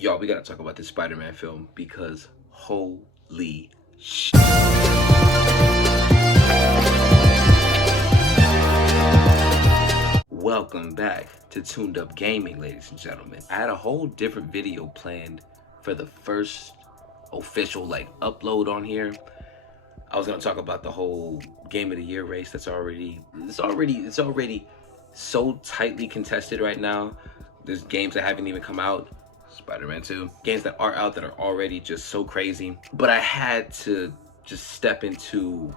Y'all, we gotta talk about this Spider-Man film because holy shit. Welcome back to Tuned Up Gaming, ladies and gentlemen. I had a whole different video planned for the first official upload on here. I was gonna talk about the whole Game of the Year race that's already so tightly contested right now. There's games that haven't even come out. Spider-Man 2. Games that are out that are already just so crazy. But I had to just step into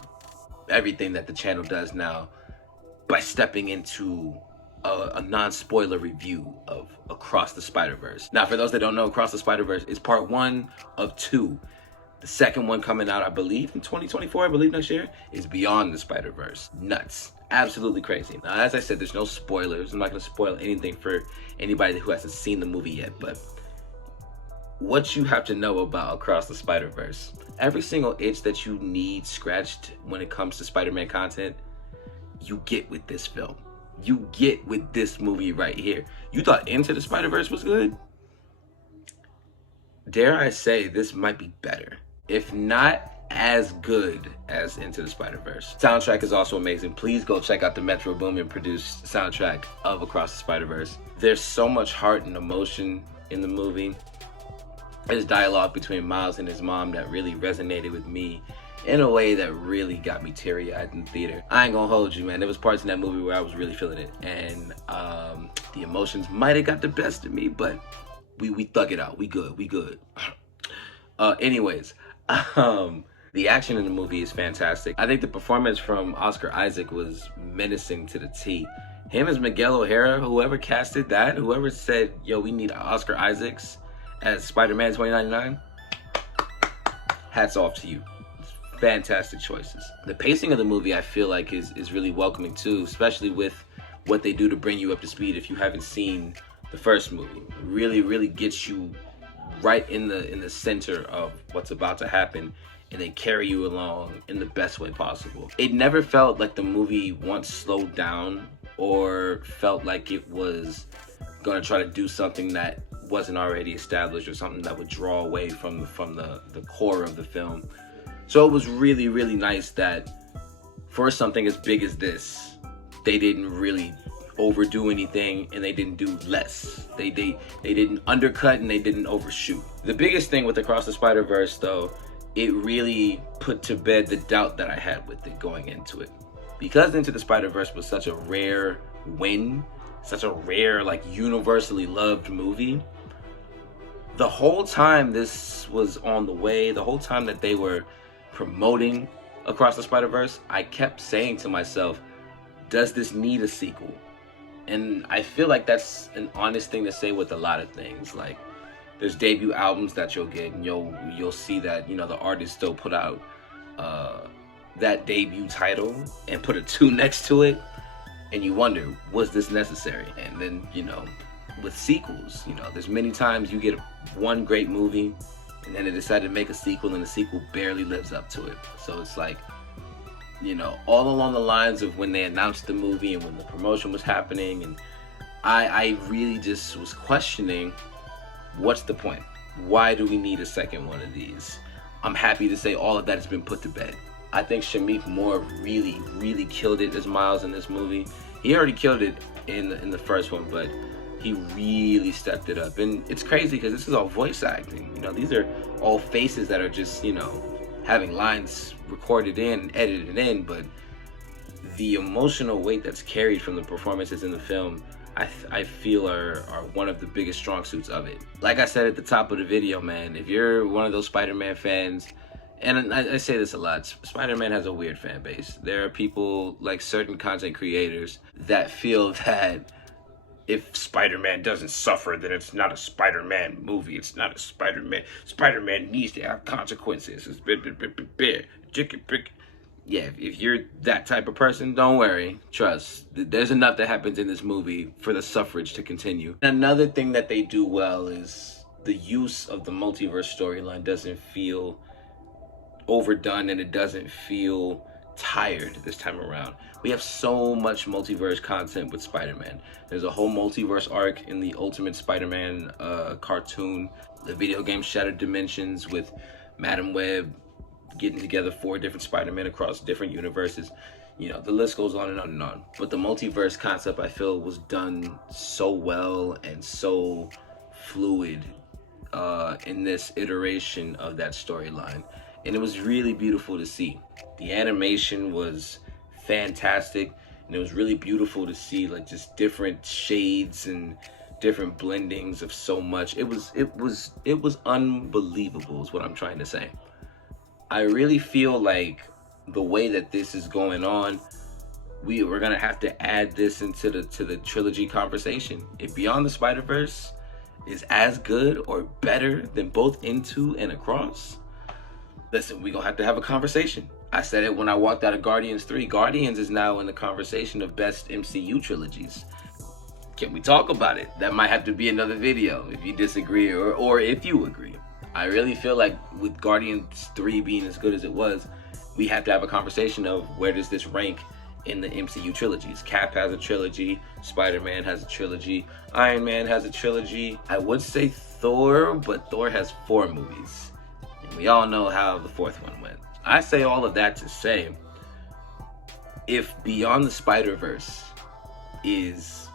everything that the channel does now by stepping into a non-spoiler review of Across the Spider-Verse. Now, for those that don't know, Across the Spider-Verse is part 1 of 2. The second one coming out, I believe, in 2024, I believe next year, is Beyond the Spider-Verse. Nuts. Absolutely crazy. Now, as I said, there's no spoilers. I'm not going to spoil anything for anybody who hasn't seen the movie yet, but what you have to know about Across the Spider-Verse. Every single itch that you need scratched when it comes to Spider-Man content, you get with this film. You get with this movie right here. You thought Into the Spider-Verse was good? Dare I say, this might be better, if not as good as Into the Spider-Verse. Soundtrack is also amazing. Please go check out the Metro Boomin produced soundtrack of Across the Spider-Verse. There's so much heart and emotion in the movie. There's dialogue between Miles and his mom that really resonated with me in a way that really got me teary-eyed in the theater. I ain't gonna hold you, man. There was parts in that movie where I was really feeling it, and the emotions might have got the best of me, but we thug it out. We good. Anyways, the action in the movie is fantastic. I think the performance from Oscar Isaac was menacing to the T. Him as Miguel O'Hara, whoever casted that, whoever said, yo, we need Oscar Isaacs as Spider-Man 2099, hats off to you. Fantastic choices. The pacing of the movie, I feel like, is really welcoming too, especially with what they do to bring you up to speed if you haven't seen the first movie. Really gets you right in the center of what's about to happen, and they carry you along in the best way possible. It never felt like the movie once slowed down or felt like it was gonna try to do something that wasn't already established or something that would draw away from the core of the film. So it was really nice that for something as big as this, they didn't really overdo anything and they didn't do less. They didn't undercut and they didn't overshoot. The biggest thing with Across the Spider-Verse, though, it really put to bed the doubt that I had with it going into it. Because Into the Spider-Verse was such a rare win, such a rare, universally loved movie, the whole time this was on the way, the whole time that they were promoting Across the Spider-Verse, I kept saying to myself, does this need a sequel? And I feel like that's an honest thing to say with a lot of things. Like, there's debut albums that you'll get, and you'll see that, the artist still put out that debut title and put a 2 next to it, and you wonder, was this necessary? And then, with sequels, there's many times you get one great movie and then they decide to make a sequel and the sequel barely lives up to it. So it's like, all along the lines of when they announced the movie and when the promotion was happening, and I really just was questioning, what's the point? Why do we need a second one of these? I'm happy to say all of that has been put to bed. I think Shameik Moore really killed it as Miles in this movie. He already killed it in the first one, but he really stepped it up. And it's crazy because this is all voice acting. These are all faces that are just, having lines recorded in and edited in, but the emotional weight that's carried from the performances in the film, I feel are one of the biggest strong suits of it. Like I said at the top of the video, man, if you're one of those Spider-Man fans, and I say this a lot, Spider-Man has a weird fan base. There are people, like certain content creators, that feel that if Spider-Man doesn't suffer, then it's not a Spider-Man movie. It's not a Spider-Man. Spider-Man needs to have consequences. Yeah, if you're that type of person, don't worry. Trust. There's enough that happens in this movie for the suffrage to continue. Another thing that they do well is the use of the multiverse storyline doesn't feel overdone, and it doesn't feel tired this time around. We have so much multiverse content with Spider-Man. There's a whole multiverse arc in the Ultimate Spider-Man cartoon. The video game Shattered Dimensions with Madam Web getting together 4 different Spider-Man across different universes. You know, the list goes on and on and on. But the multiverse concept, I feel, was done so well and so fluid in this iteration of that storyline. And it was really beautiful to see. The animation was fantastic, and it was really beautiful to see, like, just different shades and different blendings of so much. It was unbelievable is what I'm trying to say. I really feel like the way that this is going on, we're gonna have to add this into the trilogy conversation. If Beyond the Spider-Verse is as good or better than both Into and Across, listen, we're gonna have to have a conversation. I said it when I walked out of Guardians 3. Guardians is now in the conversation of best MCU trilogies. Can we talk about it? That might have to be another video if you disagree or if you agree. I really feel like with Guardians 3 being as good as it was, we have to have a conversation of where does this rank in the MCU trilogies. Cap has a trilogy, Spider-Man has a trilogy, Iron Man has a trilogy. I would say Thor, but Thor has 4 movies. And we all know how the 4th one went. I say all of that to say, if Beyond the Spider-Verse is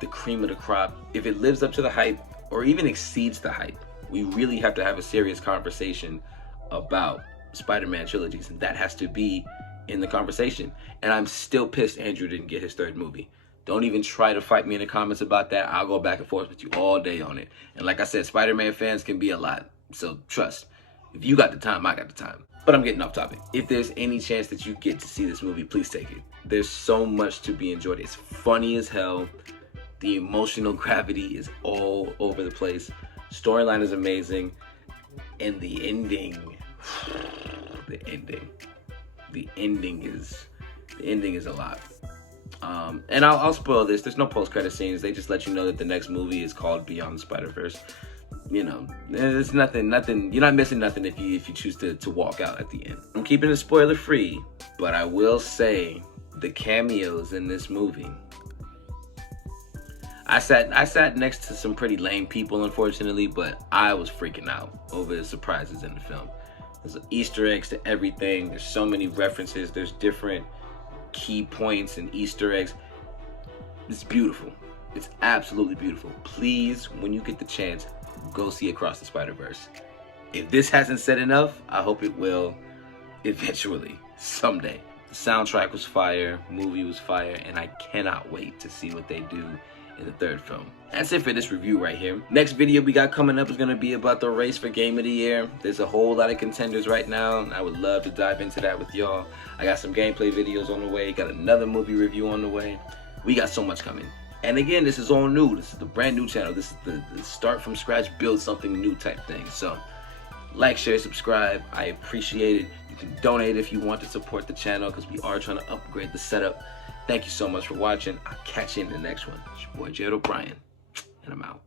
the cream of the crop, if it lives up to the hype or even exceeds the hype, we really have to have a serious conversation about Spider-Man trilogies, and that has to be in the conversation. And I'm still pissed Andrew didn't get his 3rd movie. Don't even try to fight me in the comments about that. I'll go back and forth with you all day on it. And like I said, Spider-Man fans can be a lot, so trust. If you got the time, I got the time. But I'm getting off topic. If there's any chance that you get to see this movie, please take it. There's so much to be enjoyed. It's funny as hell. The emotional gravity is all over the place. Storyline is amazing. And the ending, the ending is a lot. And I'll spoil this. There's no post-credit scenes. They just let you know that the next movie is called Beyond the Spider-Verse. You know, it's nothing. You're not missing nothing if you choose to walk out at the end. I'm keeping it spoiler free, but I will say the cameos in this movie. I sat next to some pretty lame people, unfortunately, but I was freaking out over the surprises in the film. There's Easter eggs to everything. There's so many references. There's different key points and Easter eggs. It's beautiful. It's absolutely beautiful. Please, when you get the chance, go see Across the Spider-Verse. If this hasn't said enough, I hope it will eventually, someday. The soundtrack was fire, movie was fire, and I cannot wait to see what they do in the 3rd film. That's it for this review right here. Next video we got coming up is going to be about the race for Game of the Year. There's a whole lot of contenders right now, and I would love to dive into that with y'all. I got some gameplay videos on the way, got another movie review on the way. We got so much coming. And again, this is all new. This is the brand new channel. This is the start from scratch, build something new type thing. So like, share, subscribe. I appreciate it. You can donate if you want to support the channel because we are trying to upgrade the setup. Thank you so much for watching. I'll catch you in the next one. It's your boy Gerrad-OBrien, and I'm out.